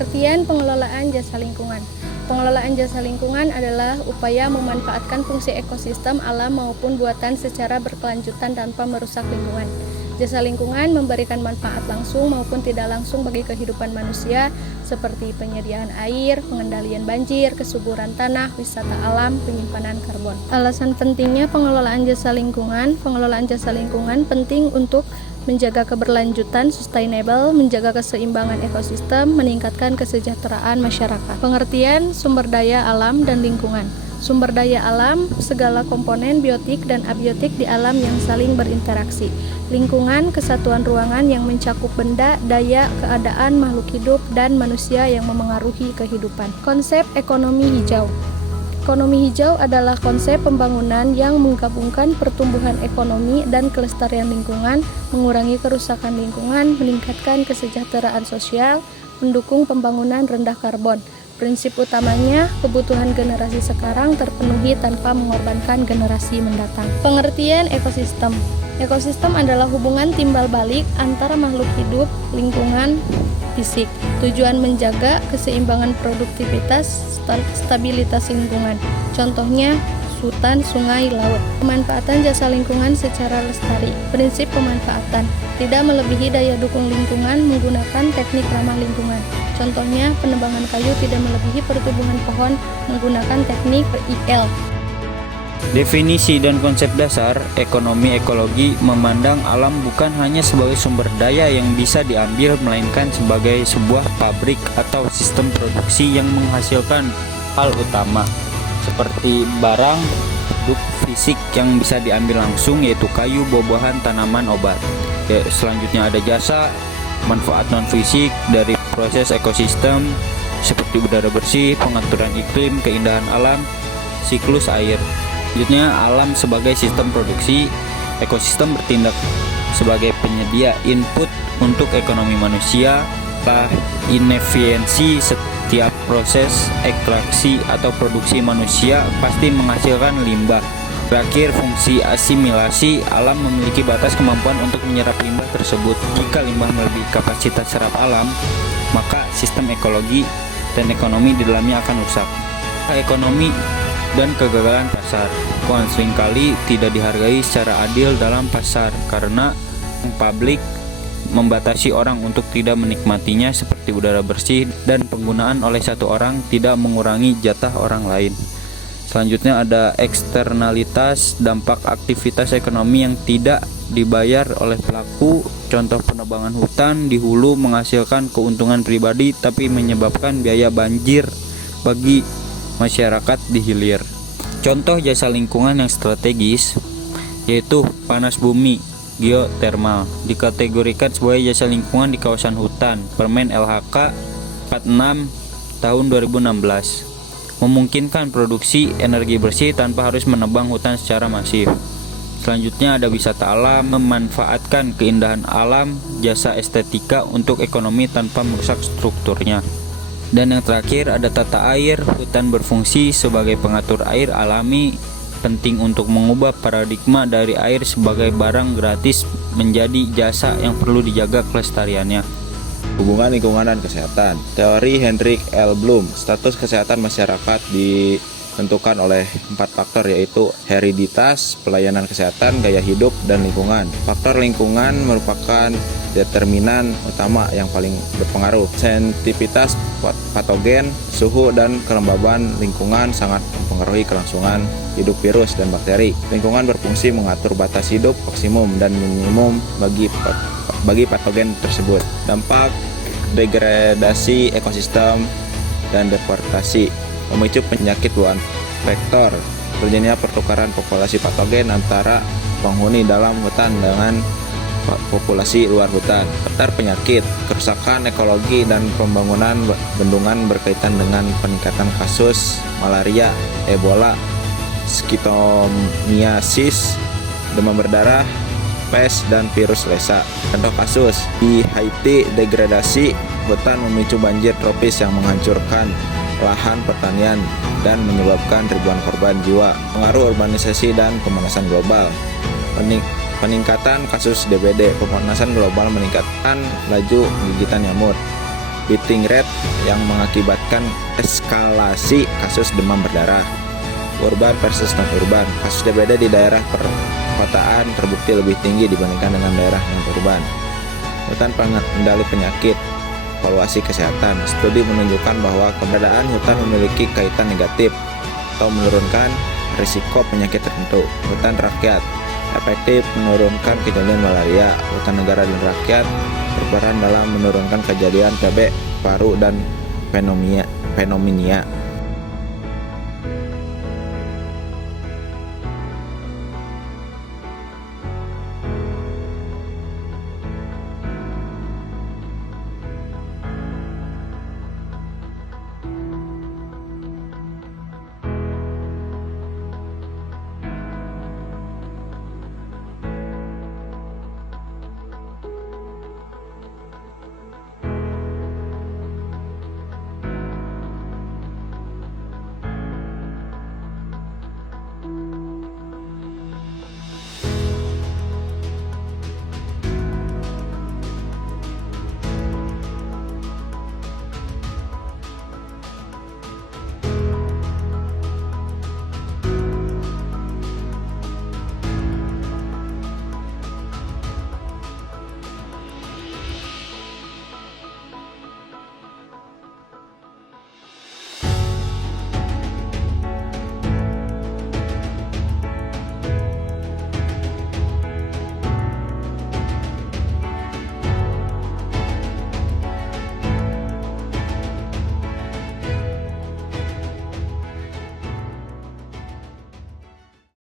Pengertian pengelolaan jasa lingkungan. Pengelolaan jasa lingkungan adalah upaya memanfaatkan fungsi ekosistem alam maupun buatan secara berkelanjutan tanpa merusak lingkungan. Jasa lingkungan memberikan manfaat langsung maupun tidak langsung bagi kehidupan manusia seperti penyediaan air, pengendalian banjir, kesuburan tanah, wisata alam, penyimpanan karbon. Alasan pentingnya pengelolaan jasa lingkungan penting untuk menjaga keberlanjutan sustainable, menjaga keseimbangan ekosistem, meningkatkan kesejahteraan masyarakat. Pengertian sumber daya alam dan lingkungan. Sumber daya alam, segala komponen biotik dan abiotik di alam yang saling berinteraksi. Lingkungan, kesatuan ruangan yang mencakup benda, daya, keadaan, makhluk hidup, dan manusia yang memengaruhi kehidupan. Konsep ekonomi hijau. Ekonomi hijau adalah konsep pembangunan yang menggabungkan pertumbuhan ekonomi dan kelestarian lingkungan, mengurangi kerusakan lingkungan, meningkatkan kesejahteraan sosial, mendukung pembangunan rendah karbon. Prinsip utamanya, kebutuhan generasi sekarang terpenuhi tanpa mengorbankan generasi mendatang. Pengertian ekosistem. Ekosistem adalah hubungan timbal balik antara makhluk hidup, lingkungan, fisik. Tujuan menjaga keseimbangan produktivitas, stabilitas lingkungan. Contohnya, hutan, sungai, laut. Pemanfaatan jasa lingkungan secara lestari. Prinsip pemanfaatan. Tidak melebihi daya dukung lingkungan menggunakan teknik ramah lingkungan. Contohnya, penebangan kayu tidak melebihi pertumbuhan pohon menggunakan teknik IL. Definisi dan konsep dasar ekonomi ekologi memandang alam bukan hanya sebagai sumber daya yang bisa diambil, melainkan sebagai sebuah pabrik atau sistem produksi yang menghasilkan hal utama seperti barang, produk fisik yang bisa diambil langsung, yaitu kayu, buah-buahan, tanaman, obat. Selanjutnya ada jasa, manfaat non-fisik dari proses ekosistem seperti udara bersih, pengaturan iklim, keindahan alam, siklus air. Selanjutnya, alam sebagai sistem produksi. Ekosistem bertindak sebagai penyedia input untuk ekonomi manusia. Inefisiensi setiap proses ekstraksi atau produksi manusia pasti menghasilkan limbah. Terakhir, fungsi asimilasi. Alam memiliki batas kemampuan untuk menyerap limbah tersebut. Jika limbah melebihi kapasitas serap alam, maka sistem ekologi dan ekonomi di dalamnya akan rusak. Ekonomi dan kegagalan pasar. Keuangan seringkali tidak dihargai secara adil dalam pasar karena publik membatasi orang untuk tidak menikmatinya seperti udara bersih, dan penggunaan oleh satu orang tidak mengurangi jatah orang lain. Selanjutnya ada eksternalitas, dampak aktivitas ekonomi yang tidak dibayar oleh pelaku. Contoh, penebangan hutan di hulu menghasilkan keuntungan pribadi tapi menyebabkan biaya banjir bagi masyarakat di hilir. Contoh jasa lingkungan yang strategis yaitu panas bumi, geotermal, dikategorikan sebagai jasa lingkungan di kawasan hutan. Permen LHK 46 tahun 2016 memungkinkan produksi energi bersih tanpa harus menebang hutan secara masif. Selanjutnya ada wisata alam, memanfaatkan keindahan alam, jasa estetika untuk ekonomi tanpa merusak strukturnya. Dan yang terakhir ada tata air. Hutan berfungsi sebagai pengatur air alami, penting untuk mengubah paradigma dari air sebagai barang gratis menjadi jasa yang perlu dijaga kelestariannya. Hubungan lingkungan dan kesehatan. Teori Hendrik L. Bloom, status kesehatan masyarakat ditentukan oleh 4 faktor, yaitu hereditas, pelayanan kesehatan, gaya hidup, dan lingkungan. Faktor lingkungan merupakan determinan utama yang paling berpengaruh. Sensitivitas patogen, suhu, dan kelembaban lingkungan sangat mempengaruhi kelangsungan hidup virus dan bakteri. Lingkungan berfungsi mengatur batas hidup maksimum dan minimum bagi patogen tersebut. Dampak degradasi ekosistem dan deforestasi memicu penyakit buah vektor. Terjadinya pertukaran populasi patogen antara penghuni dalam hutan dengan populasi luar hutan. Faktor penyakit, kerusakan ekologi dan pembangunan bendungan berkaitan dengan peningkatan kasus malaria, Ebola, skitomiasis, demam berdarah, pes, dan virus lesa. Contoh kasus di Haiti, degradasi hutan memicu banjir tropis yang menghancurkan lahan pertanian dan menyebabkan ribuan korban jiwa. Pengaruh urbanisasi dan pemanasan global. Peningkatan kasus DBD, pemanasan global meningkatkan laju gigitan nyamuk. beating rate yang mengakibatkan eskalasi kasus demam berdarah. Urban versus non-urban, kasus DBD di daerah perkotaan terbukti lebih tinggi dibandingkan dengan daerah non-urban. Hutan pengendali penyakit, evaluasi kesehatan. Studi menunjukkan bahwa keberadaan hutan memiliki kaitan negatif atau menurunkan risiko penyakit tertentu. Hutan rakyat efektif menurunkan kejadian malaria. Hutan negara dan rakyat berperan dalam menurunkan kejadian TB, paru, dan pneumonia.